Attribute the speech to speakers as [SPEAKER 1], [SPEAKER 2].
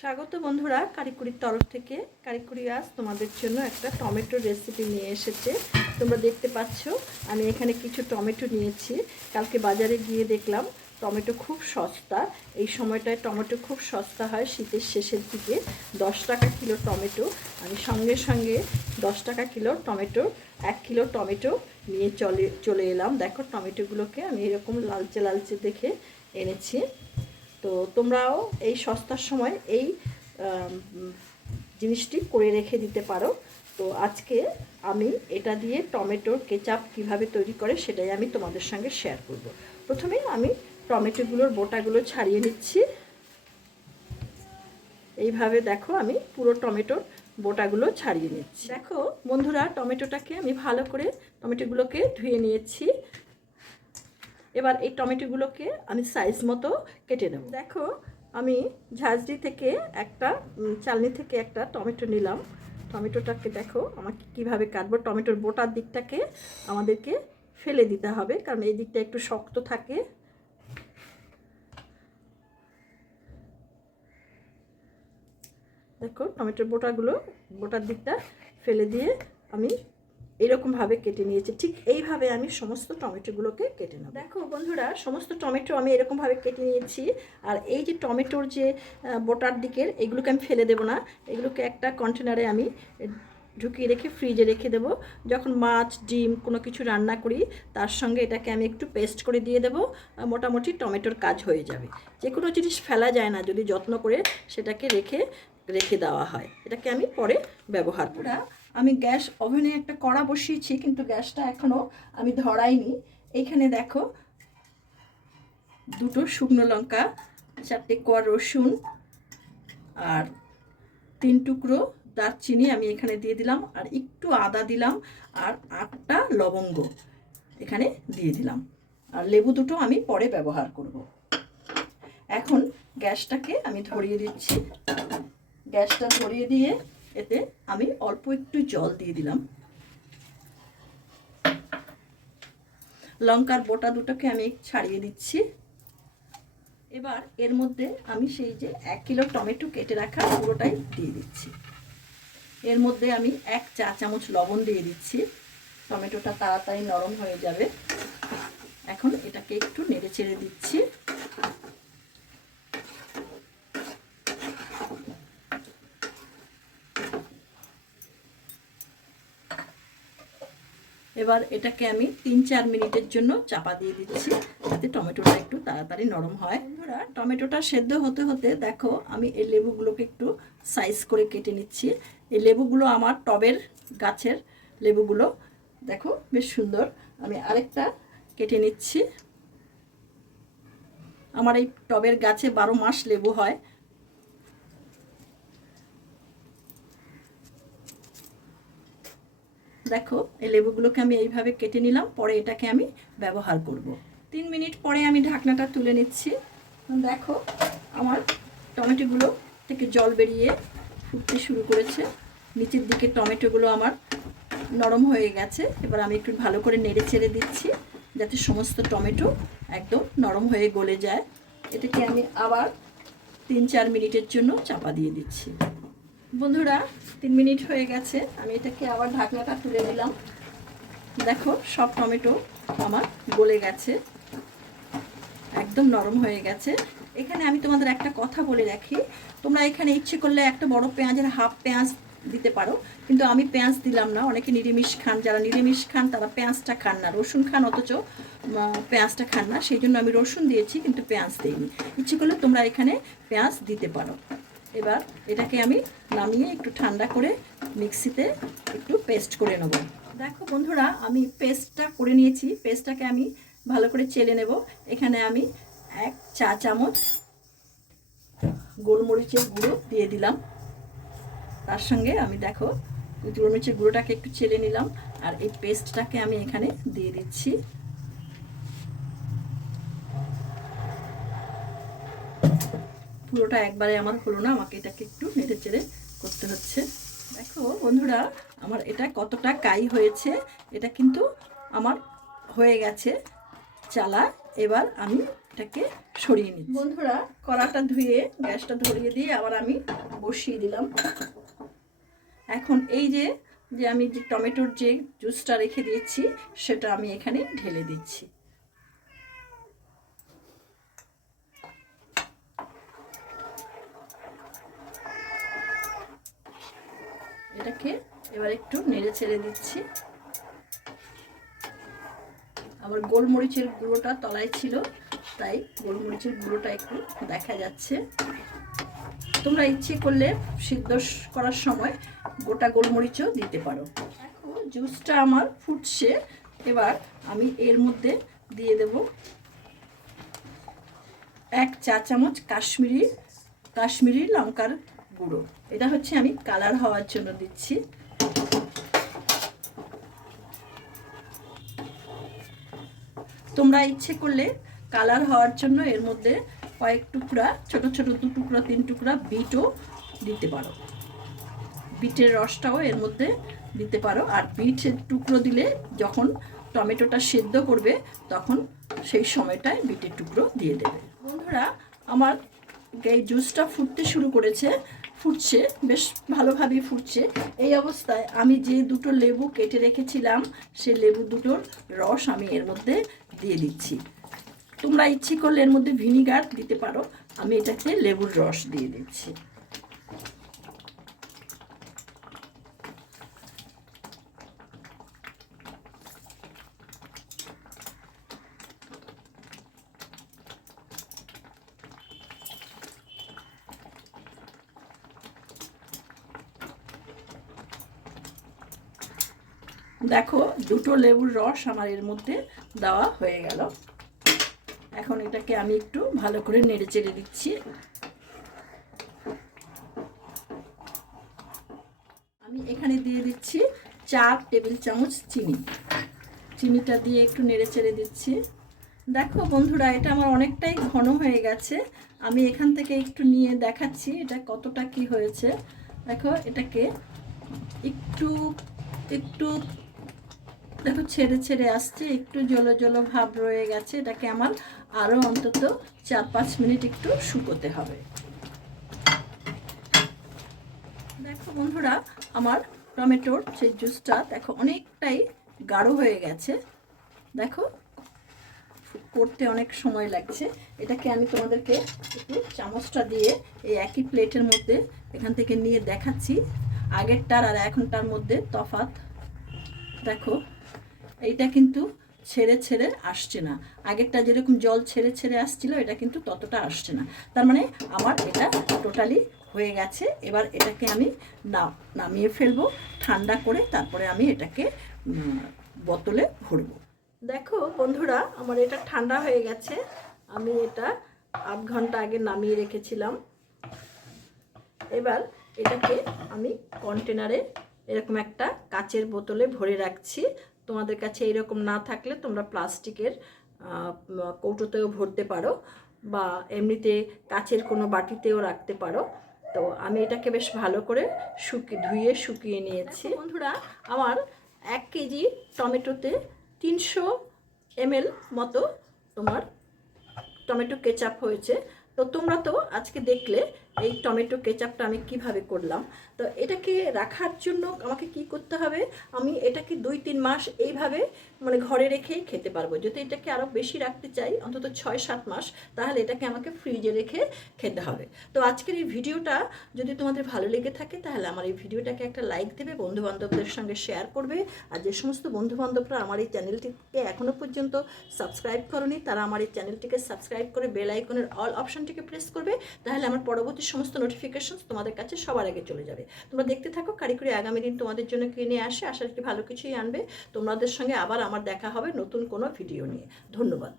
[SPEAKER 1] স্বাগত বন্ধুরা, কারিকুরির তরফ থেকে। কারিকুরি আজ তোমাদের জন্য একটা টমেটোর রেসিপি নিয়ে এসেছে। তোমরা দেখতে পাচ্ছ, আমি এখানে কিছু টমেটো নিয়েছি। কালকে বাজারে গিয়ে দেখলাম, টমেটো খুব সস্তা। এই সময়টায় টমেটো খুব সস্তা হয় শীতের শেষের দিকে। দশ টাকা কিলো টমেটো। আমি সঙ্গে সঙ্গে দশ টাকা কিলো টমেটো, এক কিলো টমেটো নিয়ে চলে চলে এলাম। দেখো টমেটোগুলোকে আমি এরকম লালচে লালচে দেখে এনেছি। তো তোমরাও এই সস্তার সময় এই জিনিসটি করে রেখে দিতে পারো। তো আজকে আমি এটা দিয়ে টমেটোর কেচাপ কীভাবে তৈরি করে সেটাই আমি তোমাদের সঙ্গে শেয়ার করব। প্রথমে আমি টমেটোগুলোর বোটাগুলো ছাড়িয়ে নিচ্ছি। এইভাবে দেখো আমি পুরো টমেটোর বোটাগুলো ছাড়িয়ে নিচ্ছি। দেখো বন্ধুরা, টমেটোটাকে আমি ভালো করে টমেটোগুলোকে ধুয়ে নিয়েছি। এবার এই টমেটোগুলোকে আমি সাইজ মতো কেটে নেব। দেখো, আমি ঝাঁঝরি থেকে একটা চালনি থেকে একটা টমেটো নিলাম। টমেটোটাকে দেখো, আমাকে কীভাবে কাটবো। টমেটোর বোটার দিকটাকে আমাদেরকে ফেলে দিতে হবে, কারণ এই দিকটা একটু শক্ত থাকে। দেখো, টমেটোর বোটাগুলো, বোটার দিকটা ফেলে দিয়ে আমি এরকমভাবে কেটে নিয়েছি। ঠিক এইভাবে আমি সমস্ত টমেটোগুলোকে কেটে নেব। দেখো বন্ধুরা, সমস্ত টমেটো আমি এরকমভাবে কেটে নিয়েছি। আর এই যে টমেটোর যে বোটার দিকের, এগুলোকে আমি ফেলে দেব না। এগুলোকে একটা কন্টেনারে আমি ঢুকিয়ে রেখে ফ্রিজে রেখে দেব। যখন মাছ, ডিম কোনো কিছু রান্না করি, তার সঙ্গে এটাকে আমি একটু পেস্ট করে দিয়ে দেবো মোটামুটি টমেটোর কাজ হয়ে যাবে। যে কোনো জিনিস ফেলা যায় না, যদি যত্ন করে সেটাকে রেখে রেখে দেওয়া হয়। এটাকে আমি পরে ব্যবহার করি। আমি গ্যাস ওভেনে একটা কড়া বসিয়েছি, কিন্তু গ্যাসটা এখনও আমি ধরাইনি। এইখানে দেখো, দুটো শুকনো লঙ্কা, চারটে কোয়া রসুন আর তিন টুকরো দারচিনি আমি এখানে দিয়ে দিলাম, আর একটু আদা দিলাম আর আটটা লবঙ্গ এখানে দিয়ে দিলাম। আর লেবু দুটো আমি পরে ব্যবহার করব। এখন গ্যাসটাকে আমি ধরিয়ে দিচ্ছি। গ্যাসটা ধরিয়ে দিয়ে এতে আমি অল্প একটু জল দিয়ে দিলাম। লঙ্কার বোটা দুটোকে আমি ছাড়িয়ে দিচ্ছি। এবার এর মধ্যে আমি সেই যে এক কিলো টমেটো কেটে রাখা পুরোটাই দিয়ে দিচ্ছি। এর মধ্যে আমি এক চা চামচ লবণ দিয়ে দিচ্ছি। টমেটোটা তাড়াতাড়ি নরম হয়ে যাবে। এখন এটাকে একটু নেড়ে চেড়ে দিচ্ছি। এবার এটাকে আমি তিন চার মিনিটের জন্য চাপা দিয়ে দিচ্ছি, যাতে টমেটোটা একটু তাড়াতাড়ি নরম হয়। বন্ধুরা টমেটোটা সেদ্ধ হতে হতে দেখো, আমি এই লেবুগুলোকে একটু সাইজ করে কেটে নিচ্ছি। এই লেবুগুলো আমার টবের গাছের লেবুগুলো। দেখো, বেশ সুন্দর। আমি আরেকটা কেটে নিচ্ছি। আমার এই টবের গাছে বারো মাস লেবু হয়। দেখো, এই লেবুগুলোকে আমি এইভাবে কেটে নিলাম, পরে এটাকে আমি ব্যবহার করব। তিন মিনিট পরে আমি ঢাকনাটা তুলে নিচ্ছি। দেখো, আমার টমেটোগুলো থেকে জল বেরিয়ে ফুটতে শুরু করেছে। নিচের দিকে টমেটোগুলো আমার নরম হয়ে গেছে। এবার আমি একটু ভালো করে নেড়ে ছেড়ে দিচ্ছি, যাতে সমস্ত টমেটো একদম নরম হয়ে গলে যায়। এটাকে আমি আবার তিন চার মিনিটের জন্য চাপা দিয়ে দিচ্ছি। বন্ধুরা, তিন মিনিট হয়ে গেছে। আমি এটাকে আবার ঢাকনাটা তুলে দিলাম দেখো, সব টমেটো আমার গলে গেছে। একদম নরম হয়ে গেছে। এখানে আমি তোমাদের একটা কথা বলে রাখি। তোমরা এখানে ইচ্ছে করলে একটা বড় পেঁয়াজের হাফ পেঁয়াজ দিতে পারো। কিন্তু আমি পেঁয়াজ দিলাম না। অনেকে নিরামিষ খান, যারা নিরামিষ খান, তারা পেঁয়াজটা খান না। রসুন খান, অথচ পেঁয়াজটা খান না। সেই জন্য আমি রসুন দিয়েছি, কিন্তু পেঁয়াজ দিইনি। ইচ্ছে করলে তোমরা এখানে পেঁয়াজ দিতে পারো। এবার এটাকে আমি নামিয়ে একটু ঠান্ডা করে মিক্সিতে একটু পেস্ট করে নেব। দেখো বন্ধুরা, আমি পেস্টটা করে নিয়েছি। পেস্টটাকে আমি ভালো করে চেলে নেব। এখানে আমি এক চা চামচ গোলমরিচের গুঁড়ো দিয়ে দিলাম। তার সঙ্গে আমি দেখো গোলমরিচের গুঁড়োটাকে একটু চেলে নিলাম। আর এই পেস্টটাকে আমি এখানে দিয়ে দিচ্ছি। পুরোটা একবারে আমার হলো না, আমাকে এটাকে একটু নেড়ে চেড়ে করতে হচ্ছে। দেখো বন্ধুরা, আমার এটা কতটা কাই হয়েছে, এটা কিন্তু আমার হয়ে গেছে চালা। এবার আমি এটাকে সরিয়ে নিই বন্ধুরা, কড়াটা ধুয়ে, গ্যাসটা ধরিয়ে দিয়ে আবার আমি বসিয়ে দিলাম। এখন এই যে যে আমি যে টমেটোর যে জুসটা রেখে দিয়েছি, সেটা আমি এখানে ঢেলে দিচ্ছি। এটাকে এবার একটু নেড়ে ছেড়ে দিচ্ছি। আবার গোলমরিচের গুঁড়োটা তলায় ছিল, তাই গোলমরিচের গুঁড়োটা একটু দেখা যাচ্ছে। তোমরা ইচ্ছে করলে সিদ্ধ করার সময় গোটা গোলমরিচও দিতে পারো। জুসটা আমার ফুটছে। এবার আমি এর মধ্যে দিয়ে দেব এক চা চামচ কাশ্মীরি কাশ্মীরি লঙ্কার গুঁড়ো এটা হচ্ছে আমি কালার হওয়ার জন্য দিচ্ছি। তোমরা ইচ্ছে করলে কালার হওয়ার জন্য এর মধ্যে কয়েক টুকরা, ছোট ছোট দু টুকরা, তিন টুকরা বিটও দিতে পারো। বিটের রসটাও এর মধ্যে দিতে পারো। আর বিটের টুকরো দিলে যখন টমেটোটা সেদ্ধ করবে, তখন সেই সময়টায় বিটের টুকরো দিয়ে দেবে। বন্ধুরা, আমার এই জুসটা ফুটতে শুরু করেছে। ফুটছে, বেশ ভালোভাবেই ফুটছে। এই অবস্থায় আমি যে দুটো লেবু কেটে রেখেছিলাম, সেই লেবু দুটোর রস আমি এর মধ্যে দিয়ে দিচ্ছি। তোমরা ইচ্ছে করলে এর মধ্যে ভিনিগার দিতে পারো, আমি এটাকে লেবুর রস দিয়ে দিচ্ছি। দেখো, দুটো লেবুর রস আমার এর মধ্যে দেওয়া হয়ে গেল। এখন এটাকে আমি একটু ভালো করে নেড়ে চেড়ে দিচ্ছি। আমি এখানে দিয়ে দিচ্ছি চার টেবিল চামচ চিনি। চিনিটা দিয়ে একটু নেড়ে চেড়ে দিচ্ছি। দেখো বন্ধুরা, এটা আমার অনেকটাই ঘন হয়ে গেছে। আমি এখান থেকে একটু নিয়ে দেখাচ্ছি এটা কতটা কি হয়েছে। দেখো, এটাকে একটু একটু দেখো, ছেড়ে ছেড়ে আসছে, একটু জলো জলো ভাব রয়ে গেছে, এটাকে আমার আরও অন্তত চার পাঁচ মিনিট একটু শুকোতে হবে। দেখো বন্ধুরা, আমার টমেটোর সেই জুসটা দেখো অনেকটাই গাঢ় হয়ে গেছে। দেখো, করতে অনেক সময় লাগছে। এটাকে আমি তোমাদেরকে একটু চামচটা দিয়ে এই একই প্লেটের মধ্যে এখান থেকে নিয়ে দেখাচ্ছি। আগেরটার আর এখনটার মধ্যে তফাত দেখো এইটা কিন্তু ছেড়ে ছেড়ে আসছে না। আগেরটা যেরকম জল ছেড়ে ছেড়ে আসছিল, এটা কিন্তু ততটা আসছে না। তার মানে আমার এটা টোটালি হয়ে গেছে। এবার এটাকে আমি নামিয়ে ফেলব, ঠান্ডা করে তারপরে আমি এটাকে বোতলে ভরবো। দেখো বন্ধুরা, আমার এটা ঠান্ডা হয়ে গেছে। আমি এটা আধ ঘণ্টা আগে নামিয়ে রেখেছিলাম। এবার এটাকে আমি কন্টেনারে এরকম একটা কাচের বোতলে ভরে রাখছি। তোমাদের কাছে এরকম না থাকলে তোমরা প্লাস্টিকের কৌটোতেও ভরতে পারো বা এমনিতে কাচের কোনো বাটিতেও রাখতে পারো। তো আমি এটাকে বেশ ভালো করে শুকিয়ে ধুয়ে শুকিয়ে নিয়েছি। বন্ধুরা আমার এক কেজি টমেটোতে তিনশো এমএল মতো তোমার টমেটো কেচাপ হয়েছে। তো তোমরা তো আজকে দেখলে এই টমেটো কেচাপটা আমি কীভাবে করলাম? তো এটাকে রাখার জন্য আমাকে কি করতে হবে? আমি এটাকে দুই তিন মাস এইভাবে মানে ঘরে রেখেই খেতে পারব। যদি এটাকে আরও বেশি রাখতে চাই, অন্তত ছয় সাত মাস, তাহলে এটাকে আমাকে ফ্রিজে রেখে খেতে হবে। তো আজকের এই ভিডিওটা যদি তোমাদের ভালো লেগে থাকে, তাহলে আমার এই ভিডিওটাকে একটা লাইক দেবে বন্ধু বান্ধবদের সঙ্গে শেয়ার করবে। আর যে সমস্ত বন্ধু বান্ধবরা আমার এই চ্যানেলটিকে এখনও পর্যন্ত সাবস্ক্রাইব করনি, তারা আমার এই চ্যানেলটিকে সাবস্ক্রাইব করে বেল আইকনের অল অপশানটিকে প্রেস করবে। তাহলে আমার পরবর্তী সমস্ত নোটিফিকেশন তোমাদের কাছে সবার আগে চলে যাবে। তোমরা দেখতে থাকো কারিগরি আগামী দিন তোমাদের জন্য কিনে আসে, আশা রাখি ভালো কিছুই আনবে। তোমাদের সঙ্গে আবার আমার দেখা হবে নতুন কোনো ভিডিও নিয়ে। ধন্যবাদ।